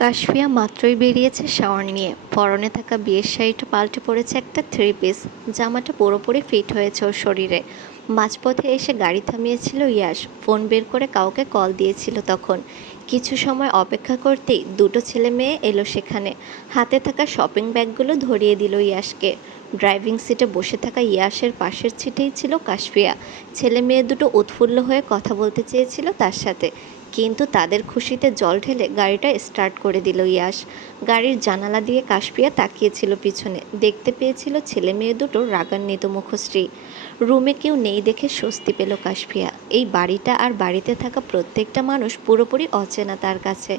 কাশফিয়া মাত্রই বেরিয়েছে শাওয়ার নিয়ে। পরনে থাকা বিয়ের শাড়িটা পাল্টে পড়েছে একটা থ্রি পিস। জামাটা পুরোপুরি ফিট হয়েছে ওর শরীরে। মাঝপথে এসে গাড়ি থামিয়েছিল ইয়াশ। ফোন বের করে কাউকে কল দিয়েছিল তখন। কিছু সময় অপেক্ষা করতেই দুটো ছেলে মেয়ে এলো সেখানে। হাতে থাকা শপিং ব্যাগগুলো ধরিয়ে দিল ইয়াশকে। ড্রাইভিং সিটে বসে থাকা ইয়াশের পাশের সিটেই ছিল কাশফিয়া। ছেলে মেয়ে দুটো উৎফুল্ল হয়ে কথা বলতে চেয়েছিল তার সাথে, কিন্তু তাদের খুশিতে জল ঢেলে গাড়িটা স্টার্ট করে দিল ইয়াশ। গাড়ির জানালা দিয়ে কাশফিয়া তাকিয়েছিল পিছনে, দেখতে পেয়েছিল ছেলে মেয়ে দুটোর রাগান্বিত মুখশ্রী। রুমে কেউ নেই দেখে স্বস্তি পেল কাশফিয়া। এই বাড়িটা আর বাড়িতে থাকা প্রত্যেকটা মানুষ পুরোপুরি অচেনা তার কাছে।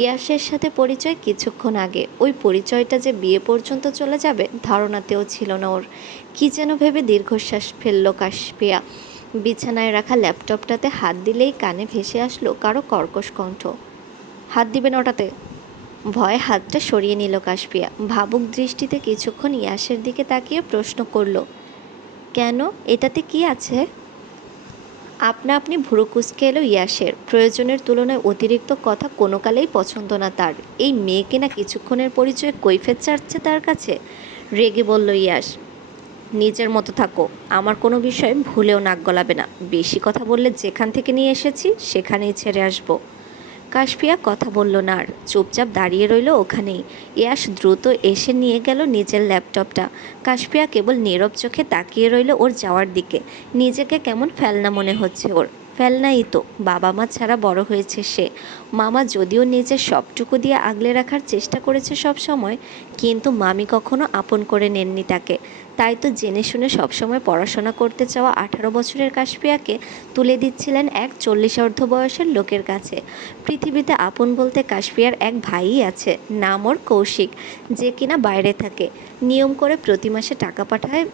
ইয়াশের সাথে পরিচয় কিছুক্ষণ আগে, ওই পরিচয়টা যে বিয়ে পর্যন্ত চলে যাবে ধারণাতেও ছিল না ওর। কী যেন ভেবে দীর্ঘশ্বাস ফেলল কাশফিয়া। বিছানায় রাখা ল্যাপটপটাতে হাত দিলেই কানে ভেসে আসলো কারো কর্কশ কণ্ঠ। হাত দিবেন ওটাতে। ভয়ে হাতটা সরিয়ে নিল কাশফিয়া। ভাবুক দৃষ্টিতে কিছুক্ষণ ইয়াসের দিকে তাকিয়ে প্রশ্ন করল, কেন, এটাতে কি আছে? আপনা আপনি ভুরু কুঁচকে এলো ইয়াসের। প্রয়োজনের তুলনায় অতিরিক্ত কথা কোনো কালেই পছন্দ না তার। এই মেয়েকে না কিছুক্ষণের পরিচয়ে কৈফিয়ত চাচ্ছে তার কাছে। রেগে বলল ইয়াস, নিজের মতো থাকো, আমার কোনো বিষয়ে ভুলেও নাক গলাবে না। বেশি কথা বললে যেখান থেকে নিয়ে এসেছি সেখানেই ছেড়ে আসবো। কাশফিয়া কথা বলল না আর, চুপচাপ দাঁড়িয়ে রইল ওখানেই। ইয়াশ দ্রুত এসে নিয়ে গেল নিজের ল্যাপটপটা। কাশফিয়া কেবল নীরব চোখে তাকিয়ে রইল ওর যাওয়ার দিকে। নিজেকে কেমন ফেলনা মনে হচ্ছে ওর। ফেলনাই তো, বাবা মা ছাড়া বড় হয়েছে সে। মামা যদিও নিজের সবটুকু দিয়ে আগলে রাখার চেষ্টা করেছে সব সময়, কিন্তু মামি কখনো আপন করে নেননি তাকে। তাই তো জেনে শুনে সবসময় পড়াশোনা করতে চাওয়া 18 বছরের কাশফিয়াকে তুলে দিচ্ছিলেন এক 40 বয়সের লোকের কাছে। পৃথিবীতে আপন বলতে কাশফিয়ার এক ভাইই আছে, নাম ওর কৌশিক, যে কিনা বাইরে থাকে। নিয়ম করে প্রতি মাসে টাকা পাঠায়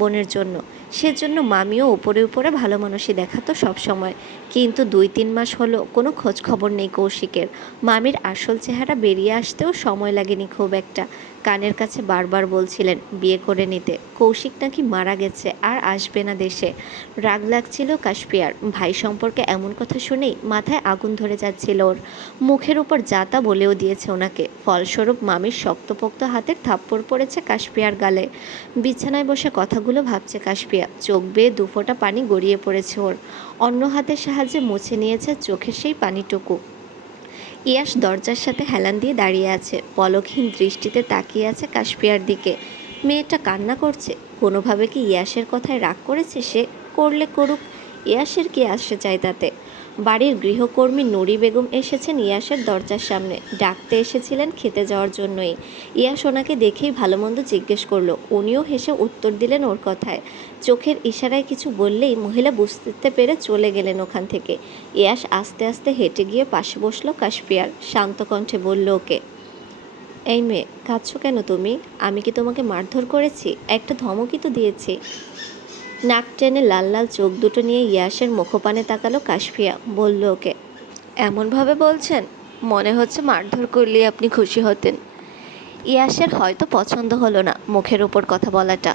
বোনের জন্য। সেজন্য মামিও উপরে উপরে ভালো মানুষই দেখাতো সব সময়। কিন্তু 2-3 মাস হলো কোনো খোঁজ খবর নেই কৌশিকের। মামির আসল চেহারা বেরিয়ে আসতেও সময় লাগেনি খুব একটা। কানের কাছে বারবার বলছিলেন বিয়ে করে নিতে। কৌশিক নাকি মারা গেছে আর আসবে না দেশে। রাগ লাগছিল কাশফিয়ার। ভাই সম্পর্কে এমন কথা শুনেই মাথায় আগুন ধরে যাচ্ছিল ওর। মুখের উপর যাতা বলেও দিয়েছে ওনাকে। ফলস্বরূপ মামির শক্তপোক্ত হাতের থাপ্পড় পড়েছে কাশফিয়ার গালে। বিছানায় বসে কথাগুলো ভাবছে কাশফিয়া। চোখ বেয়ে 2 ফোঁটা পানি গড়িয়ে পড়েছে ওর। অন্য হাতের সাহায্যে মুছে নিয়েছে চোখের সেই পানিটুকু। ইয়াশ দরজার সাথে হেলান দিয়ে দাঁড়িয়ে আছে, পলকহীন দৃষ্টিতে তাকিয়ে আছে কাশফিয়ার দিকে। মেয়েটা কান্না করছে। কোনোভাবে কি ইয়াশের কথায় রাগ করেছে সে? করলে করুক, ইয়াশের কি আসে চায় তাতে। বাড়ির গৃহকর্মী নুরি বেগম এসেছেন ইয়াশের দরজার সামনে। ডাকতে এসেছিলেন খেতে যাওয়ার জন্যই। ইয়াশ ওনাকে দেখেই ভালো মন্দ জিজ্ঞেস করলো। উনিও হেসে উত্তর দিলেন ওর কথায়। চোখের ইশারায় কিছু বললেই মহিলা বুঝতে পেরে চলে গেলেন ওখান থেকে। ইয়াশ আস্তে আস্তে হেঁটে গিয়ে পাশে বসলো কাশফিয়ার। শান্ত কণ্ঠে বলল ওকে, এই মেয়ে, কাঁদছো কেন তুমি? আমি কি তোমাকে মারধর করেছি? একটা ধমকই তো দিয়েছি। নাক টেনে লাল লাল চোখ দুটো নিয়ে ইয়াশের মুখপানে তাকালো কাশফিয়া। বলল ওকে, এমনভাবে বলছেন, মনে হচ্ছে মারধর করলেই আপনি খুশি হতেন। ইয়াশের হয়তো পছন্দ হলো না মুখের উপর কথা বলাটা।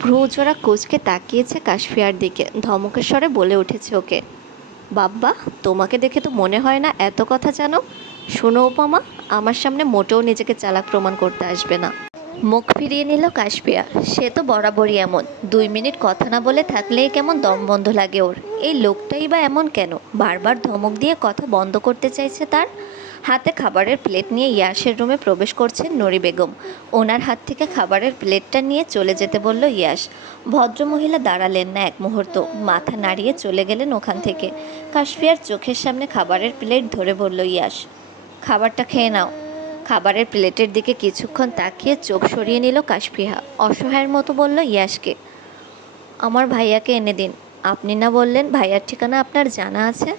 ভ্রুজোড়া কুঁচকে তাকিয়েছে কাশফিয়ার দিকে। ধমকের স্বরে বলে উঠেছে ওকে, বাব্বা, তোমাকে দেখে তো মনে হয় না এত কথা জানো। শোনো উপমা, আমার সামনে মোটেও নিজেকে চালাক প্রমাণ করতে আসবে না। মুখ ফিরিয়ে নিল কাশফিয়া। সে তো বরাবরই এমন। 2 মিনিট কথা না বলে থাকলেই কেমন দম বন্ধ লাগে ওর। এই লোকটাই বা এমন কেন? বারবার ধমক দিয়ে কথা বন্ধ করতে চাইছে তার। হাতে খাবারের প্লেট নিয়ে ইয়াশের রুমে প্রবেশ করছেন নুরি বেগম। ওনার হাত থেকে খাবারের প্লেটটা নিয়ে চলে যেতে বলল ইয়াশ। ভদ্রমহিলা দাঁড়ালেন না এক মুহূর্ত, মাথা নাড়িয়ে চলে গেলেন ওখান থেকে। কাশফিয়ার চোখের সামনে খাবারের প্লেট ধরে বলল ইয়াশ, খাবারটা খেয়ে নাও। খাবারের প্লেটের দিকে কিছুক্ষণ তাকিয়ে চোখ সরিয়ে নিল কাশফিয়া। অসহায়ের মতো বলল ইয়াশকে, আমার ভাইয়াকে এনে দিন। আপনি না বললেন ভাইয়ার ঠিকানা আপনার জানা আছে?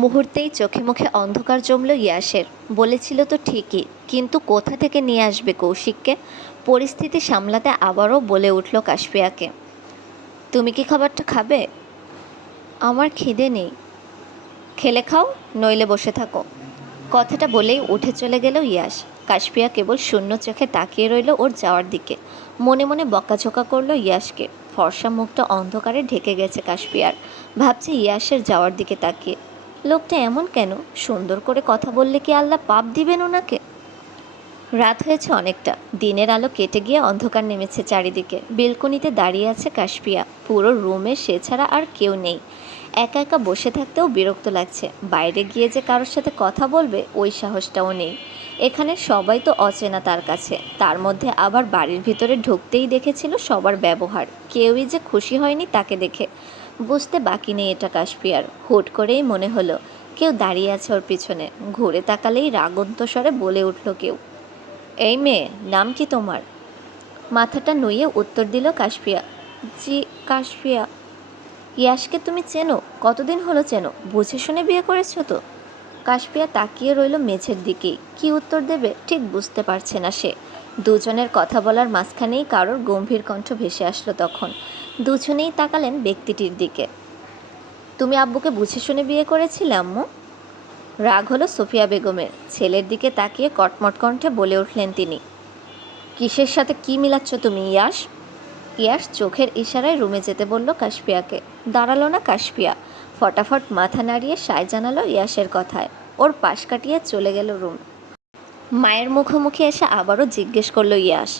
মুহূর্তেই চোখে মুখে অন্ধকার জমল ইয়াশের। বলেছিল তো ঠিকই, কিন্তু কোথা থেকে নিয়ে আসবে কৌশিককে? পরিস্থিতি সামলাতে আবারও বলে উঠল কাশফিয়াকে, তুমি কি খাবারটা খাবে? আমার খিদে নেই। খেলে খাও, নইলে বসে থাকো। কথাটা বলেই উঠে চলে গেল ইয়াশ। কাশফিয়া কেবল শূন্য চোখে তাকিয়ে রইল ওর যাওয়ার দিকে। মনে মনে বকাঝকা করলো ইয়াশকে। ফর্সা মুখটা অন্ধকারে ঢেকে গেছে কাশফিয়ার। ভাবছে ইয়াশের যাওয়ার দিকে তাকিয়ে, লোকটা এমন কেন? সুন্দর করে কথা বললে কি আল্লাহ পাপ দিবেন ওনাকে? রাত হয়েছে অনেকটা, দিনের আলো কেটে গিয়ে অন্ধকার নেমেছে চারিদিকে। বেলকনিতে দাঁড়িয়ে আছে কাশপিয়া। পুরো রুমে সে ছাড়া আর কেউ নেই। একা একা বসে থাকতেও বিরক্ত লাগছে। বাইরে গিয়ে যে কারোর সাথে কথা বলবে ওই সাহসটাও নেই। এখানে সবাই তো অচেনা তার কাছে, তার মধ্যে আবার বাড়ির ভিতরে ঢুকতেই দেখেছিল সবার ব্যবহার। কেউই যে খুশি হয়নি তাকে দেখে। বুঝতে বাকি নেই এটা কাশপিয়ার। হুট করেই মনে হলো কেউ দাঁড়িয়ে আছে ওর পিছনে। ঘুরে তাকালেই রাগন্ত স্বরে বলে উঠল কেউ, এই মেয়ে, নাম কি তোমার? মাথাটা নুইয়ে উত্তর দিল কাশপিয়া, জি, কাশপিয়া। ইয়াশকে তুমি চেনো? কতদিন হলো চেনো? বুঝে শুনে বিয়ে করেছো তো? কাশপিয়া তাকিয়ে রইল মেঝের দিকেই। কি উত্তর দেবে ঠিক বুঝতে পারছে না সে। দুজনের কথা বলার মাঝখানেই কারোর গম্ভীর কণ্ঠ ভেসে আসলো তখন। দুজনেই তাকালেন ব্যক্তিটির দিকে। তুমি আব্বুকে বুঝে শুনে বিয়ে করেছিলে আম্মু? রাগ হলো সোফিয়া বেগমের। ছেলের দিকে তাকিয়ে কটমট কণ্ঠে বলে উঠলেন তিনি, কিসের সাথে কি মিলাচ্ছ তুমি ইয়াশ? ইয়াশ চোখের ইশারায় রুমে যেতে বলল কাশপিয়াকে। দাঁড়ালো না কাশপিয়া। ফটাফট মাথা নাড়িয়ে সায় জানালো ইয়াশের কথায়। ওর পাশ কাটিয়ে চলে গেল রুম। মায়ের মুখোমুখি এসে আবারও জিজ্ঞেস করলো ইয়াশ,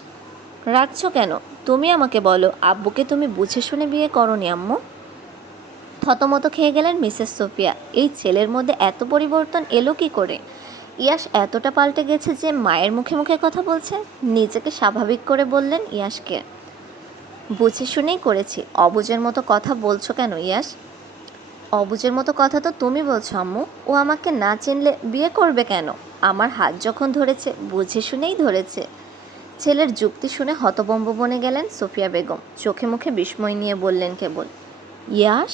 রাখছো কেন? তুমি আমাকে বলো, আব্বুকে তুমি বুঝে শুনে বিয়ে করনি আম্মু? থতমত খেয়ে গেলেন মিসেস সোফিয়া। এই ছেলের মধ্যে এত পরিবর্তন এলো কি করে? ইয়াশ এতটা পাল্টে গেছে যে মায়ের মুখে মুখে কথা বলছে। নিজেকে স্বাভাবিক করে বললেন ইয়াশকে, বুঝে শুনেই করেছি। অবুঝের মতো কথা বলছো কেন ইয়াশ? অবুঝের মতো কথা তো তুমি বলছো আম্মু। ও আমাকে না চিনলে বিয়ে করবে কেন? আমার হাত যখন ধরেছে বুঝে শুনেই ধরেছে। ছেলের যুক্তি শুনে হতবম্ব বনে গেলেন সোফিয়া বেগম। চোখে মুখে বিস্ময় নিয়ে বললেন কেবল, ইয়াশ,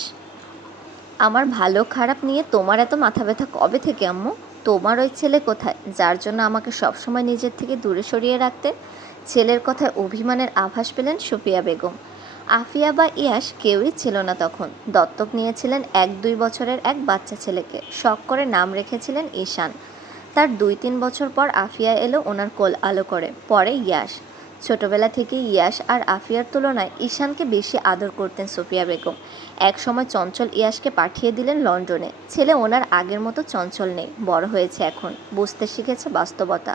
আমার ভালো খারাপ নিয়ে তোমার এত মাথা ব্যথা কবে থেকে আম্মু? তোমার ওই ছেলে কোথায় যার জন্য আমাকে সবসময় নিজের থেকে দূরে সরিয়ে রাখতে? ছেলের কথায় অভিমানের আভাস পেলেন সুফিয়া বেগম। আফিয়া বা ইয়াশ কেউই ছিল না তখন। দত্তক নিয়েছিলেন 1-2 বছরের এক বাচ্চা ছেলেকে। শখ করে নাম রেখেছিলেন ঈশান। তার 2-3 বছর পর আফিয়া এলো ওনার কোল আলো করে। পরে ইয়াশ। ছোটবেলা থেকেই ইয়াশ আর আফিয়ার তুলনায় ঈশানকে বেশি আদর করতেন সোফিয়া বেগম। একসময় চঞ্চল ইয়াশকে পাঠিয়ে দিলেন লন্ডনে। ছেলে ওনার আগের মতো চঞ্চল নেই, বড় হয়েছে এখন, বুঝতে শিখেছে বাস্তবতা।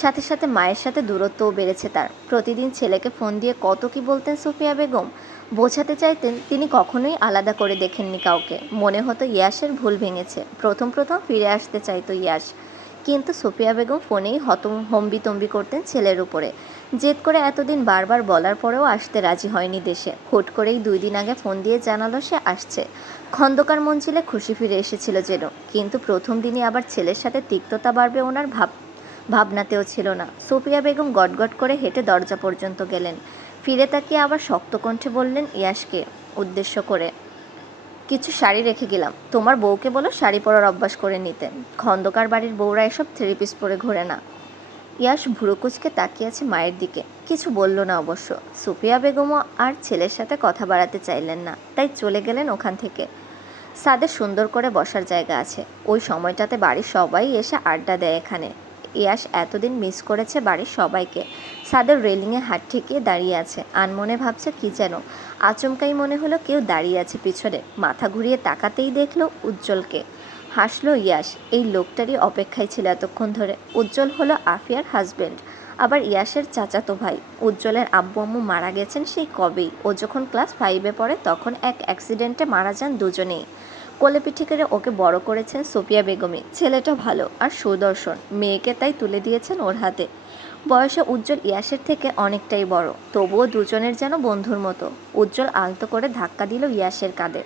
সাথে সাথে মায়ের সাথে দূরত্বও বেড়েছে তার। প্রতিদিন ছেলেকে ফোন দিয়ে কত কি বলতেন সোফিয়া বেগম। বোঝাতে চাইতেন তিনি কখনোই আলাদা করে দেখেননি কাউকে। মনে হতো ইয়াশের ভুল ভেঙেছে। প্রথম প্রথম ফিরে আসতে চাইতো ইয়াশ, কিন্তু সোফিয়া বেগম ফোনেই হম্বিতম্বি করতেন ছেলের উপরে। জেদ করে এতদিন বারবার বলার পরেও আসতে রাজি হয়নি দেশে। হুট করেই 2 দিন আগে ফোন দিয়ে জানালো সে আসছে। খন্দকার মঞ্জিলে খুশি ফিরে এসেছিল যেন, কিন্তু প্রথম দিনই আবার ছেলের সাথে তিক্ততা বাড়বে ওনার ভাবনাতেও ছিল না। সোফিয়া বেগম গটগট করে হেঁটে দরজা পর্যন্ত গেলেন। ফিরে তাকিয়ে আবার শক্ত কণ্ঠে বললেন ইয়াশকে উদ্দেশ্য করে, কিছু শাড়ি রেখে গেলাম, তোমার বউকে বলো শাড়ি পরার অভ্যাস করে নিতে। খন্দকার বাড়ির বউরা এসব 3 পিস পরে ঘোরে না। ইয়াশ ভুরু কুঁচকে তাকিয়ে আছে মায়ের দিকে। কিছু বলল না অবশ্য। সুফিয়া বেগমও আর ছেলের সাথে কথা বাড়াতে চাইলেন না, তাই চলে গেলেন ওখান থেকে। ছাদে সুন্দর করে বসার জায়গা আছে। ওই সময়টাতে বাড়ির সবাই এসে আড্ডা দেয় এখানে। ইয়াশ এতদিন মিস করেছে বাড়ির সবাইকে। ছাদের রেলিংয়ে হাত ঠেকিয়ে দাঁড়িয়ে আছে, আনমনে ভাবছে কি যেন। আচমকাই মনে হলো কেউ দাঁড়িয়ে আছে পিছনে। মাথা ঘুরিয়ে তাকাতেই দেখলো উজ্জ্বলকে। হাসলো ইয়াশ। এই লোকটারই অপেক্ষায় ছিল এতক্ষণ ধরে। উজ্জ্বল হলো আফিয়ার হাজবেন্ড, আবার ইয়াশের চাচাতো ভাই। উজ্জ্বলের আব্বু আম্মু মারা গেছেন সেই কবেই। ও যখন ক্লাস 5-এ পড়ে তখন এক অ্যাক্সিডেন্টে মারা যান দুজনেই। কোলে পিঠে করে ওকে বড় করেছেন সোফিয়া বেগমই। ছেলেটা ভালো আর সুদর্শন, মেয়েকে তাই তুলে দিয়েছেন ওর হাতে। বয়সে উজ্জ্বল ইয়াশের থেকে অনেকটাই বড়, তবুও দুজনের যেন বন্ধুর মতো। উজ্জ্বল আলতো করে ধাক্কা দিল ইয়াশের কাঁধে।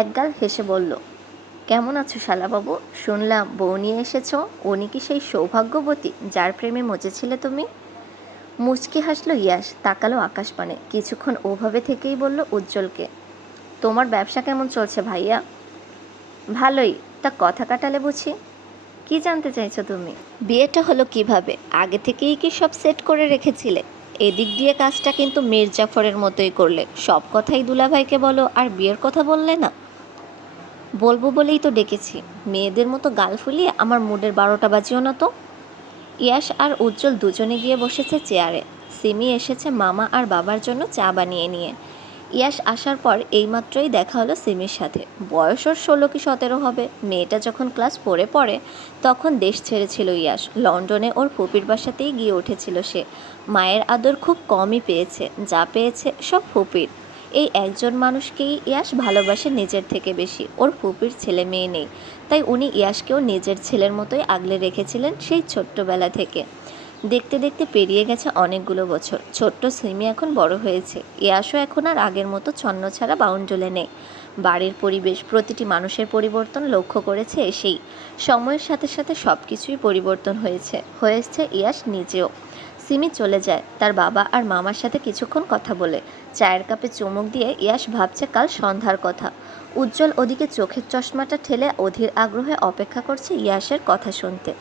একগাল হেসে বলল, কেমন আছো শালাবাবু? শুনলাম বউ নিয়ে এসেছো। উনি কি সেই সৌভাগ্যবতী যার প্রেমে মজেছিলে তুমি? মুচকি হাসলো ইয়াশ, তাকালো আকাশপানে। কিছুক্ষণ ওভাবে থেকেই বলল উজ্জ্বলকে, তোমার ব্যবসা কেমন চলছে ভাইয়া? ভালোই। তা কথা কাটালে বুঝি? কি জানতে চাইছো তুমি? বিয়েটা হলো কিভাবে? আগে থেকেই কি সব সেট করে রেখেছিলে? এদিক দিয়ে কাজটা কিন্তু মীর জাফরের মতোই করলে। সব কথাই দুলাভাইকে বলো আর বিয়ের কথা বললে না। বলবো বলেই তো ডেকেছি। মেয়েদের মতো গাল ফুলিয়ে আমার মুডের 12টা বাজিও না তো। ইয়াশ আর উজ্জ্বল দুজনে গিয়ে বসেছে চেয়ারে। সিমি এসেছে মামা আর বাবার জন্য চা বানিয়ে নিয়ে। ইয়াশ আসার পর এইমাত্রই দেখা হলো সিমির সাথে। বয়স ওর 16 কি 17 হবে। মেয়েটা যখন ক্লাস 4-এ পড়ে তখন দেশ ছেড়েছিল ইয়াশ। লন্ডনে ওর ফুপির বাসাতেই গিয়ে উঠেছিল সে। মায়ের আদর খুব কমই পেয়েছে, যা পেয়েছে সব ফুপির। এই একজন মানুষকেই ইয়াশ ভালোবাসে নিজের থেকে বেশি। ওর ফুপির ছেলে মেয়ে নেই, তাই উনি ইয়াশকেও নিজের ছেলের মতোই আগলে রেখেছিলেন সেই ছোট্টবেলা থেকে। দেখতে দেখতে পেরিয়ে গেছে অনেকগুলো বছর। ছোট্ট সিমি এখন বড় হয়েছে। ইয়াশও এখন আর আগের মতো ছন্নছাড়া বাউন্ডুলে নেই। বাড়ির পরিবেশ, প্রতিটি মানুষের পরিবর্তন লক্ষ্য করেছে এসেই। সময়ের সাথে সাথে সব কিছুই পরিবর্তন হয়েছে ইয়াশ নিজেও। সিমি চলে যায় তার বাবা আর মামার সাথে কিছুক্ষণ কথা বলে। চায়ের কাপে চুমুক দিয়ে ইয়াশ ভাবছে কাল সন্ধ্যার কথা। উজ্জ্বল ওদিকে চোখের চশমাটা ঠেলে অধীর আগ্রহে অপেক্ষা করছে ইয়াশের কথা শুনতে।